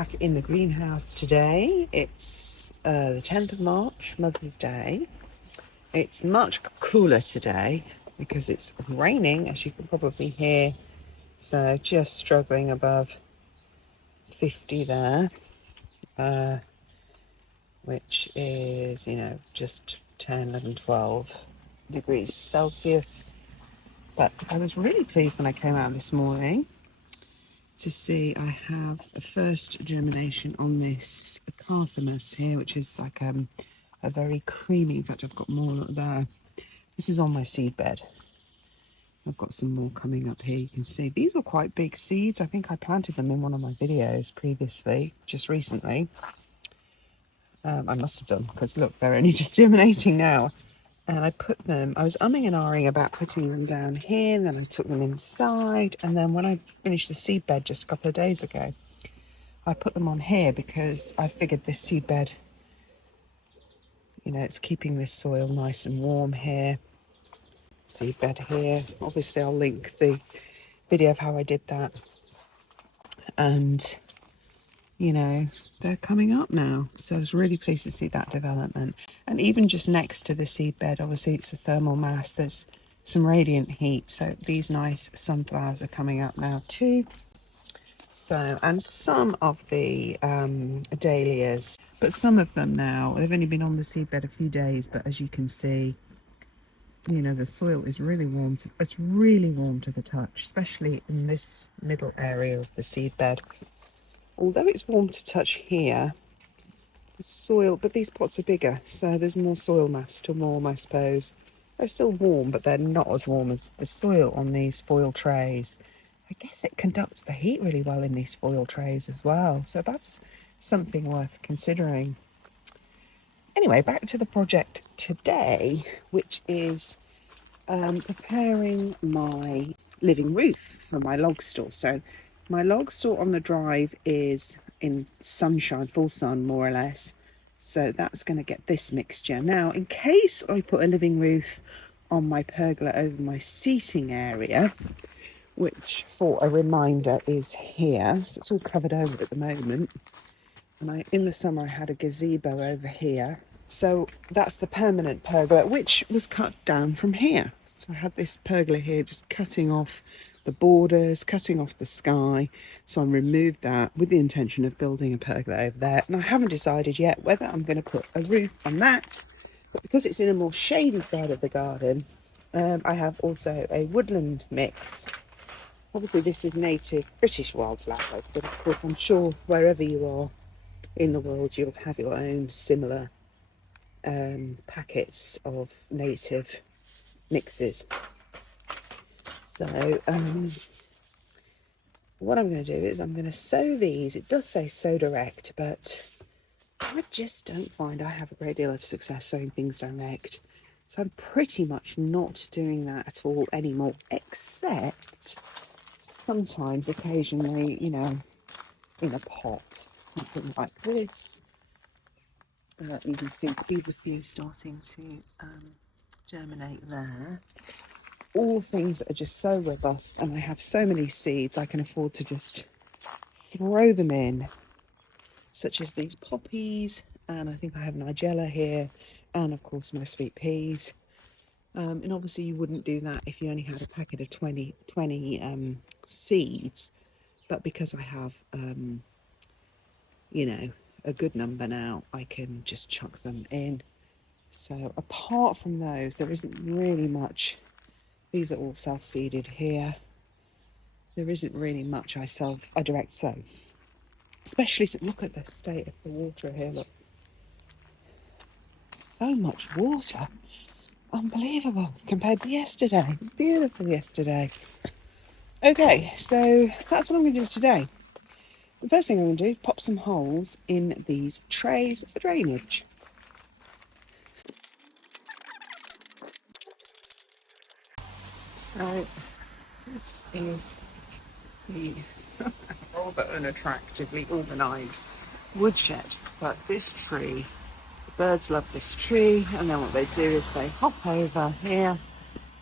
back in the greenhouse today. It's the 10th of March, Mother's Day. It's much cooler today because it's raining, as you can probably hear. So just struggling above 50 there, which is, just 10, 11, 12 degrees Celsius. But I was really pleased when I came out this morning to see I have a first germination on this Carthamus here, which is like a very creamy, in fact I've got more there. This is on my seed bed. I've got some more coming up here. You can see these were quite big seeds. I think I planted them in one of my videos previously, just recently. I must have done, because look, they're only just germinating now. And I put them, I was umming and ahhing about putting them down here, and then I took them inside. And then when I finished the seed bed just a couple of days ago, I put them on here because I figured this seed bed, it's keeping this soil nice and warm here. Seed bed here. Obviously, I'll link the video of how I did that. And, they're coming up now. So I was really pleased to see that development. And even just next to the seed bed, obviously it's a thermal mass. There's some radiant heat. So these nice sunflowers are coming up now too. So, and some of the dahlias, but some of them now, they've only been on the seed bed a few days, but as you can see, the soil is really warm. It's really warm to the touch, especially in this middle area of the seed bed. Although it's warm to touch here, the soil, but these pots are bigger, so there's more soil mass to warm, I suppose. They're still warm, but they're not as warm as the soil on these foil trays. I guess it conducts the heat really well in these foil trays as well, so that's something worth considering. Anyway, back to the project today, which is preparing my living roof for my log store. So my log store on the drive is in sunshine, full sun more or less. So that's going to get this mixture. Now, in case I put a living roof on my pergola over my seating area, which for a reminder is here, so it's all covered over at the moment. And in the summer I had a gazebo over here. So that's the permanent pergola, which was cut down from here. So I had this pergola here just cutting off the borders, cutting off the sky. So I removed that with the intention of building a pergola over there. And I haven't decided yet whether I'm going to put a roof on that. But because it's in a more shady side of the garden, I have also a woodland mix. Obviously this is native British wildflowers, but of course I'm sure wherever you are in the world you'll have your own similar packets of native mixes. So what I'm going to do is I'm going to sow these. It does say sow direct, but I just don't find I have a great deal of success sowing things direct. So I'm pretty much not doing that at all anymore, except sometimes, occasionally, in a pot, something like this. You can see the few starting to germinate there. All things that are just so robust, and I have so many seeds I can afford to just throw them in, such as these poppies, and I think I have nigella here, and of course my sweet peas. And obviously you wouldn't do that if you only had a packet of 20 seeds, but because I have a good number now, I can just chuck them in. So apart from those, there isn't really much. These are all self-seeded here. There isn't really much I direct sow. Especially, look at the state of the water here, look. So much water. Unbelievable compared to yesterday. Beautiful yesterday. Okay, so that's what I'm going to do today. The first thing I'm going to do is pop some holes in these trays for drainage. So this is the rather unattractively organised woodshed, but this tree, the birds love this tree, and then what they do is they hop over here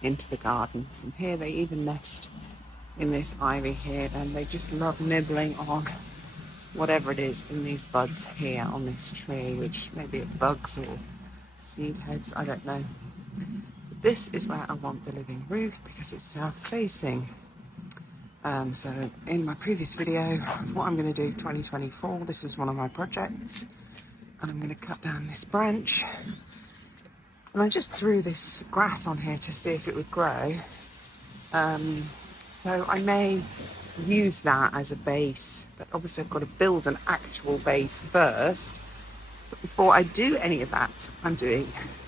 into the garden. From here they even nest in this ivy here, and they just love nibbling on whatever it is in these buds here on this tree, which maybe are bugs or seed heads, I don't know. So this is where I want the living roof because it's south-facing. So in my previous video, what I'm going to do 2024, this was one of my projects, and I'm going to cut down this branch. And I just threw this grass on here to see if it would grow. So I may use that as a base, but obviously I've got to build an actual base first. But before I do any of that, I'm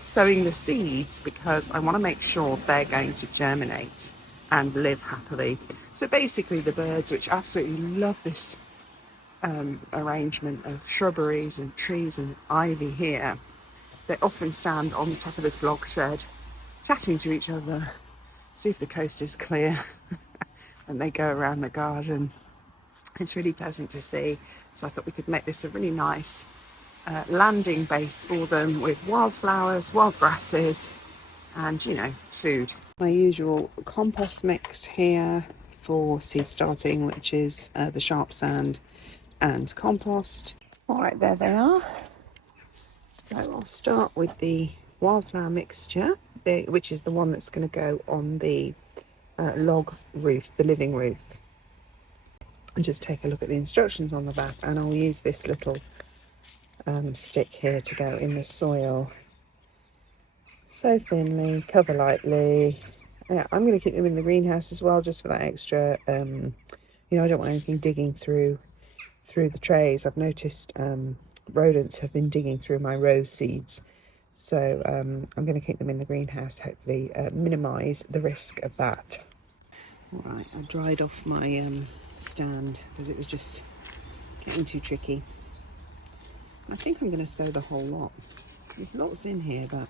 sowing the seeds because I want to make sure they're going to germinate and live happily. So basically the birds, which absolutely love this arrangement of shrubberies and trees and ivy here, they often stand on the top of this log shed chatting to each other, see if the coast is clear, and they go around the garden. It's really pleasant to see. So I thought we could make this a really nice landing base for them with wildflowers, wild grasses, and, you know, food. My usual compost mix here for seed starting, which is the sharp sand and compost. All right, there they are. So I'll start with the wildflower mixture, which is the one that's going to go on the log roof, the living roof. And just take a look at the instructions on the back, and I'll use this little stick here to go in the soil. So thinly, cover lightly. Yeah, I'm going to keep them in the greenhouse as well, just for that extra, you know, I don't want anything digging through the trays. I've noticed rodents have been digging through my rose seeds. So I'm going to keep them in the greenhouse, hopefully minimise the risk of that. All right, I dried off my stand because it was just getting too tricky. I think I'm going to sow the whole lot. There's lots in here, but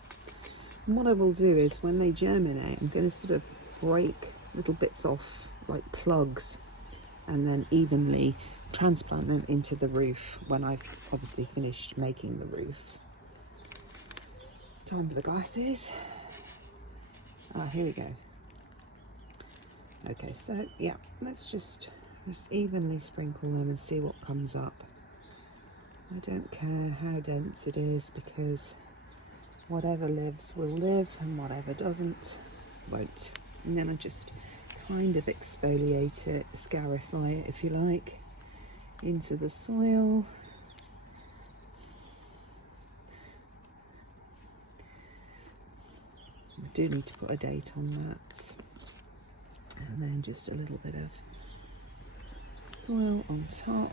what I will do is when they germinate, I'm going to sort of break little bits off like plugs and then evenly transplant them into the roof when I've obviously finished making the roof. Time for the glasses. Here we go. Okay, so yeah, let's just evenly sprinkle them and see what comes up. I don't care how dense it is because whatever lives will live and whatever doesn't won't. And then I just kind of exfoliate it, scarify it if you like, into the soil. I do need to put a date on that. And then just a little bit of soil on top.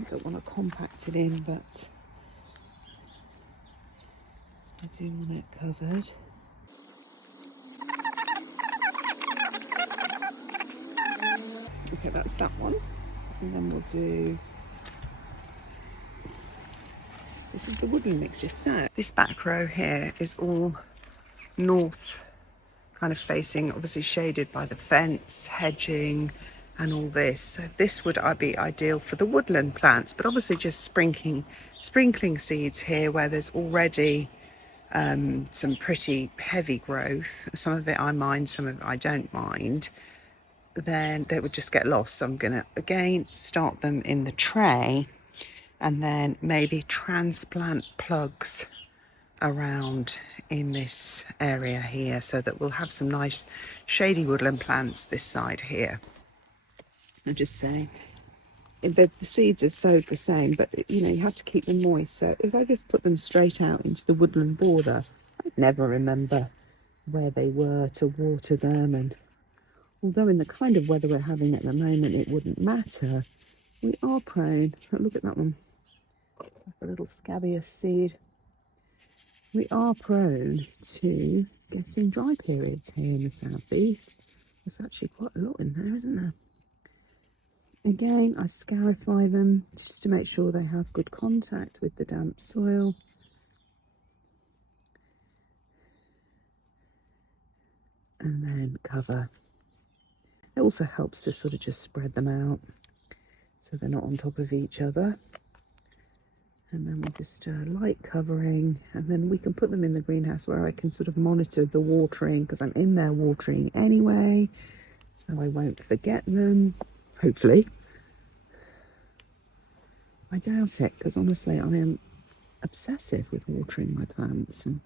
I don't want to compact it in, but I do want it covered. Okay, that's that one. And then we'll do, this is the woodland mixture. So this back row here is all north, kind of facing, obviously shaded by the fence, hedging and all this. So this would be ideal for the woodland plants, but obviously just sprinkling seeds here where there's already some pretty heavy growth. Some of it I mind, some of it I don't mind. Then they would just get lost. So I'm going to again start them in the tray and then maybe transplant plugs around in this area here so that we'll have some nice shady woodland plants this side here. I'm just saying the seeds are sowed the same, but you know, you have to keep them moist. So if I just put them straight out into the woodland border, I'd never remember where they were to water them. And although in the kind of weather we're having at the moment it wouldn't matter, we are prone, look at that one, like a little scabious seed, we are prone to getting dry periods here in the southeast. There's actually quite a lot in there, isn't there? Again, I scarify them just to make sure they have good contact with the damp soil. And then cover. It also helps to sort of just spread them out so they're not on top of each other. And then we'll just light covering, and then we can put them in the greenhouse where I can sort of monitor the watering because I'm in there watering anyway, so I won't forget them. hopefully. I doubt it, because honestly I am obsessive with watering my plants and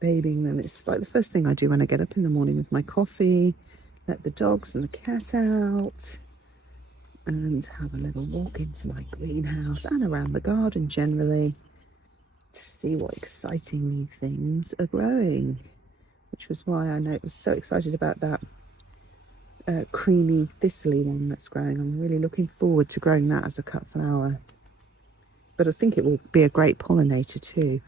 babying them. It's like the first thing I do when I get up in the morning with my coffee, let the dogs and the cat out, and have a little walk into my greenhouse and around the garden generally to see what exciting new things are growing, which was why I know it was so excited about that creamy thistly one that's growing. I'm really looking forward to growing that as a cut flower, but I think it will be a great pollinator too.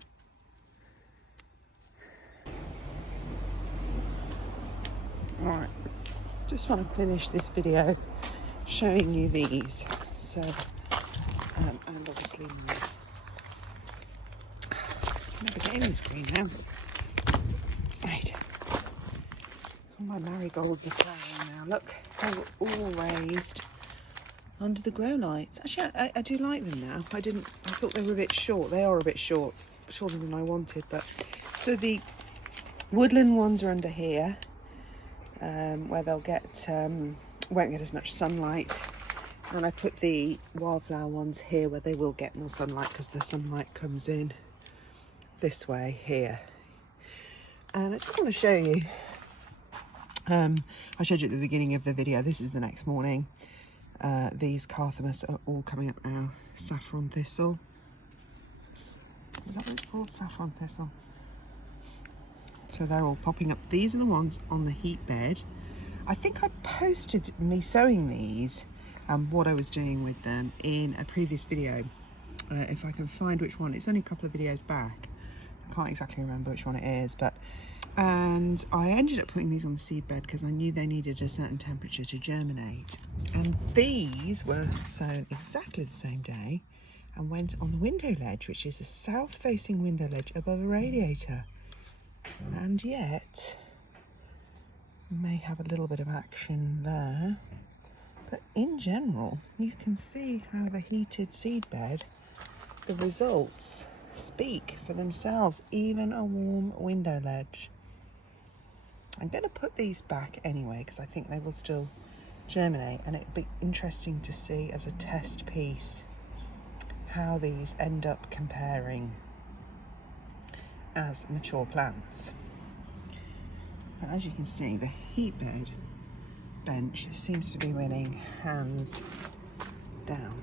Alright, just want to finish this video showing you these. So, and obviously my Navigarian's greenhouse. Right, all my marigolds are flowering now. Look, they were all raised under the grow lights. Actually, I do like them now. I thought they were a bit short. They are a bit shorter than I wanted. But so the woodland ones are under here, where they'll won't get as much sunlight. And I put the wildflower ones here where they will get more sunlight, because the sunlight comes in this way here. And I just want to show you, I showed you at the beginning of the video, this is the next morning. These Carthamus are all coming up now. Saffron thistle. Is that what it's called? Saffron thistle. So they're all popping up. These are the ones on the heat bed. I think I posted me sowing these and what I was doing with them in a previous video. If I can find which one. It's only a couple of videos back. I can't exactly remember which one it is, and I ended up putting these on the seed bed because I knew they needed a certain temperature to germinate. And these were sown exactly the same day and went on the window ledge, which is a south-facing window ledge above a radiator. And yet, may have a little bit of action there. But in general, you can see how the heated seed bed, the results speak for themselves, even a warm window ledge. I'm going to put these back anyway because I think they will still germinate, and it'd be interesting to see as a test piece how these end up comparing as mature plants. But as you can see, the heat bed bench seems to be winning hands down.